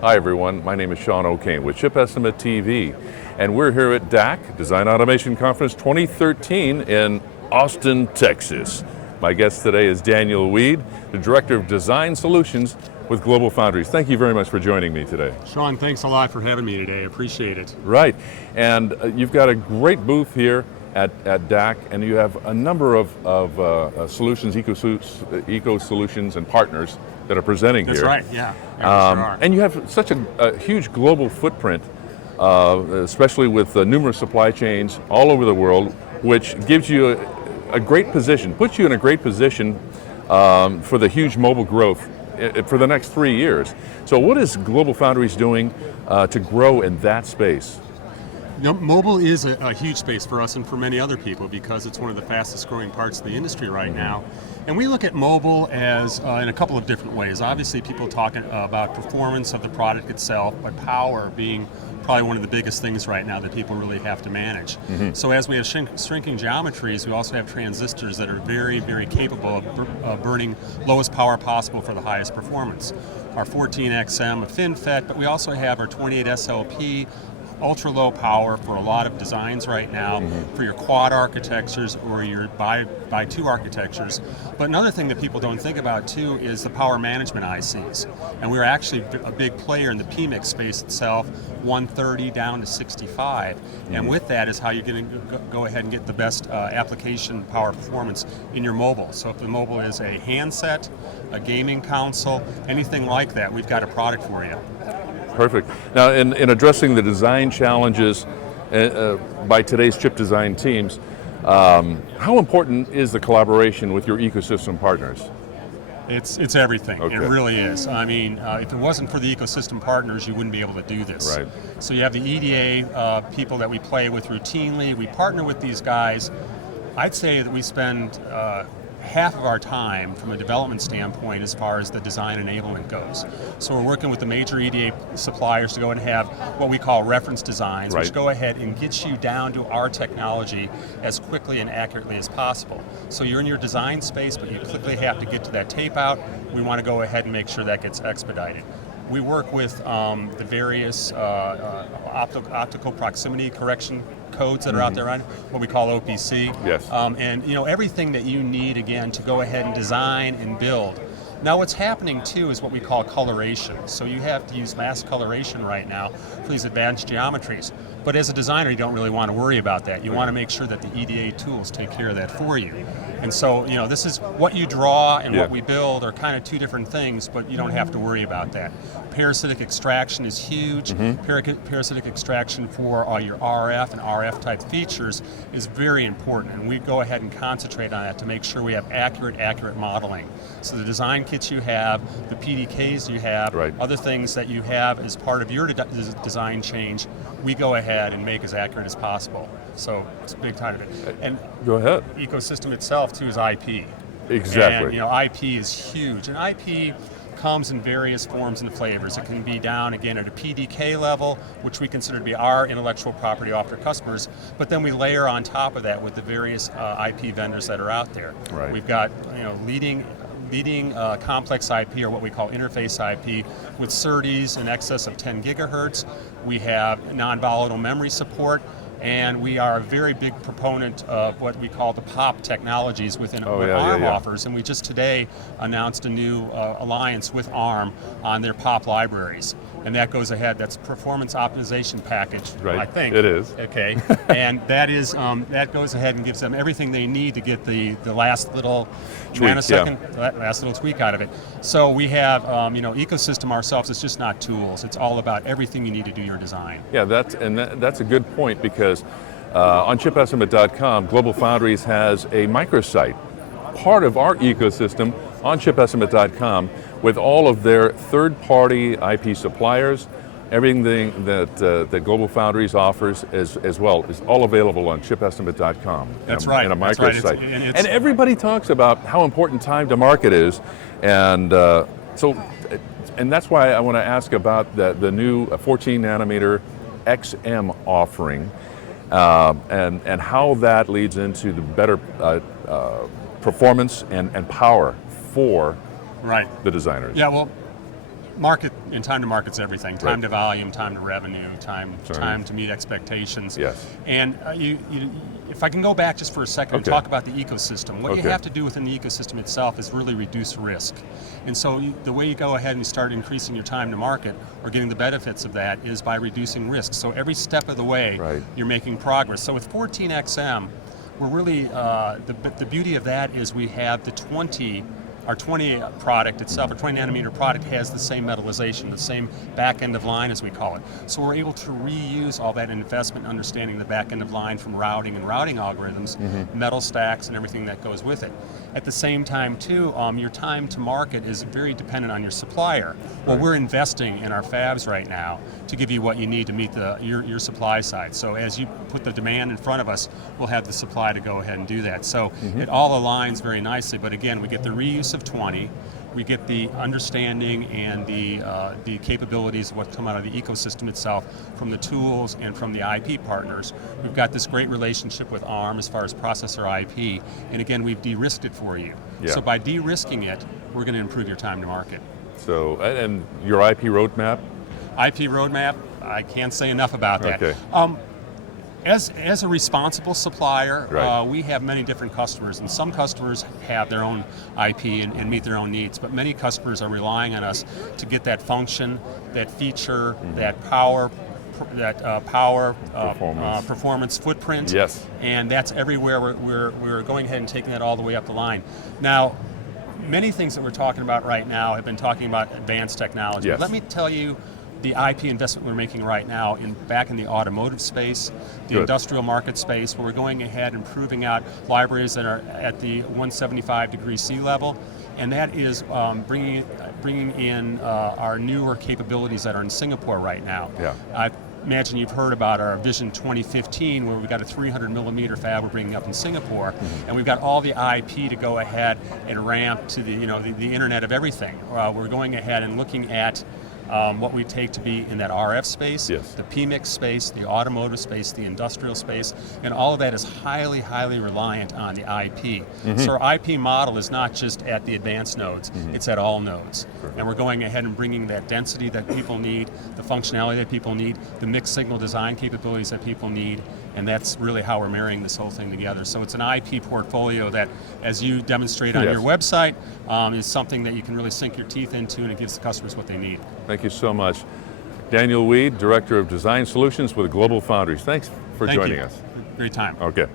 Hi everyone, my name is Sean O'Kane with Chip Estimate TV, and we're here at DAC, Design Automation Conference 2013 in Austin, Texas. My guest today is Daniel Weed, the Director of Design Solutions with GlobalFoundries. Thank you very much for joining me today. Sean, thanks a lot for having me today. I appreciate it. Right, and you've got a great booth here at DAC, and you have a number of solutions, eco solutions and partners that are presenting That's here. That's right, yeah. Sure are. And you have such a huge global footprint, especially with numerous supply chains all over the world, which gives you a great position, puts you in a great position for the huge mobile growth for the next 3 years. So what is GlobalFoundries doing to grow in that space? You know, mobile is a huge space for us and for many other people because it's one of the fastest growing parts of the industry right now. And we look at mobile as in a couple of different ways. Obviously people talk about performance of the product itself, but power being probably one of the biggest things right now that people really have to manage. So as we have shrinking geometries, we also have transistors that are very, very capable of burning lowest power possible for the highest performance. Our 14XM, a FinFET, but we also have our 28SLP, ultra low power for a lot of designs right now for your quad architectures or your by two architectures. But another thing that people don't think about too is the power management ICs. And we're actually a big player in the PMIC space itself, 130 down to 65. And with that is how you're going to go ahead and get the best application power performance in your mobile. So if the mobile is a handset, a gaming console, anything like that, we've got a product for you. Perfect. Now, in addressing the design challenges by today's chip design teams, how important is the collaboration with your ecosystem partners? It's everything. Okay. It really is. I mean, if it wasn't for the ecosystem partners, you wouldn't be able to do this. Right. So you have the EDA people that we play with routinely. We partner with these guys. I'd say that we spend half of our time from a development standpoint as far as the design enablement goes. So we're working with the major EDA suppliers to go and have what we call reference designs, which go ahead and get you down to our technology as quickly and accurately as possible. So you're in your design space, but you quickly have to get to that tape out. We want to go ahead and make sure that gets expedited. We work with the various optical proximity correction codes that are out there on what we call OPC. Yes. And you know, everything that you need, again, to go ahead and design and build. Now what's happening too is what we call coloration. So you have to use mass coloration right now for these advanced geometries. But as a designer, you don't really want to worry about that. You want to make sure that the EDA tools take care of that for you. And so, you know, this is what you draw and what we build are kind of two different things, but you don't have to worry about that. Parasitic extraction is huge. Parasitic extraction for your RF and RF type features is very important, and we go ahead and concentrate on that to make sure we have accurate modeling. So the design kits you have, the PDKs you have, other things that you have as part of your design change, we go ahead and make as accurate as possible. So it's a big part of it. And go ahead. Ecosystem itself too is IP. Exactly. And you know, IP is huge, and IP comes in various forms and flavors. It can be down again at a PDK level, which we consider to be our intellectual property offered to customers, but then we layer on top of that with the various IP vendors that are out there. We've got, you know, leading complex IP, or what we call interface IP, with SerDes in excess of 10 gigahertz. We have non-volatile memory support, and we are a very big proponent of what we call the POP technologies within ARM offers, and we just today announced a new alliance with ARM on their POP libraries. And that goes ahead, that's performance optimization package, I think. It is. Okay, and that is that goes ahead and gives them everything they need to get the last little nanosecond, last little tweak out of it. So we have, you know, ecosystem ourselves is just not tools. It's all about everything you need to do your design. Yeah, that's a good point, because on ChipEstimate.com, GlobalFoundries has a microsite, part of our ecosystem on ChipEstimate.com, with all of their third-party IP suppliers. Everything that GlobalFoundries offers as well is all available on ChipEstimate.com. That's right. In a microsite. And everybody talks about how important time to market is, and and that's why I want to ask about the new 14 nanometer XM offering, and how that leads into the better performance and power for the designers. Yeah, well, Market and time to market's everything. Time Right. to volume, time to revenue, time Right. to meet expectations. Yes. And if I can go back just for a second and Okay. talk about the ecosystem, what you Okay. have to do within the ecosystem itself is really reduce risk. And so the way you go ahead and start increasing your time to market or getting the benefits of that is by reducing risk. So every step of the way, Right. you're making progress. So with 14XM, we're really, the beauty of that is we have our 20 product itself, our 20 nanometer product has the same metallization, the same back end of line as we call it. So we're able to reuse all that investment, understanding the back end of line from routing and routing algorithms, metal stacks and everything that goes with it. At the same time too, your time to market is very dependent on your supplier. Well, we're investing in our fabs right now to give you what you need to meet your supply side. So as you put the demand in front of us, we'll have the supply to go ahead and do that. So it all aligns very nicely, but again, we get the reuse of 20, we get the understanding and the capabilities of what come out of the ecosystem itself from the tools and from the IP partners. We've got this great relationship with ARM as far as processor IP, and again, we've de-risked it for you. Yeah. So by de-risking it, we're going to improve your time to market. So, and your IP roadmap? IP roadmap, I can't say enough about that. Okay. As a responsible supplier, Right. we have many different customers, and some customers have their own IP and meet their own needs, but many customers are relying on us to get that function, that feature, that power, performance footprint. Yes. And that's everywhere. We're going ahead and taking that all the way up the line. Now, many things that we're talking about right now have been talking about advanced technology. Yes. Let me tell you the IP investment we're making right now back in the automotive space, the Good. industrial market space, where we're going ahead and proving out libraries that are at the 175 degree C level, and that is bringing in our newer capabilities that are in Singapore right now. Yeah. I imagine you've heard about our Vision 2015, where we've got a 300 millimeter fab we're bringing up in Singapore, and we've got all the IP to go ahead and ramp to the Internet of Everything. We're going ahead and looking at what we take to be in that RF space, Yes. the PMIC space, the automotive space, the industrial space, and all of that is highly, highly reliant on the IP. So our IP model is not just at the advanced nodes, it's at all nodes. And we're going ahead and bringing that density that people need, the functionality that people need, the mixed signal design capabilities that people need, and that's really how we're marrying this whole thing together. So it's an IP portfolio that, as you demonstrate on Yes. your website, is something that you can really sink your teeth into, and it gives the customers what they need. Thank you so much. Daniel Weed, Director of Design Solutions with GlobalFoundries. Thanks for Thank joining you. us. Great time. Okay.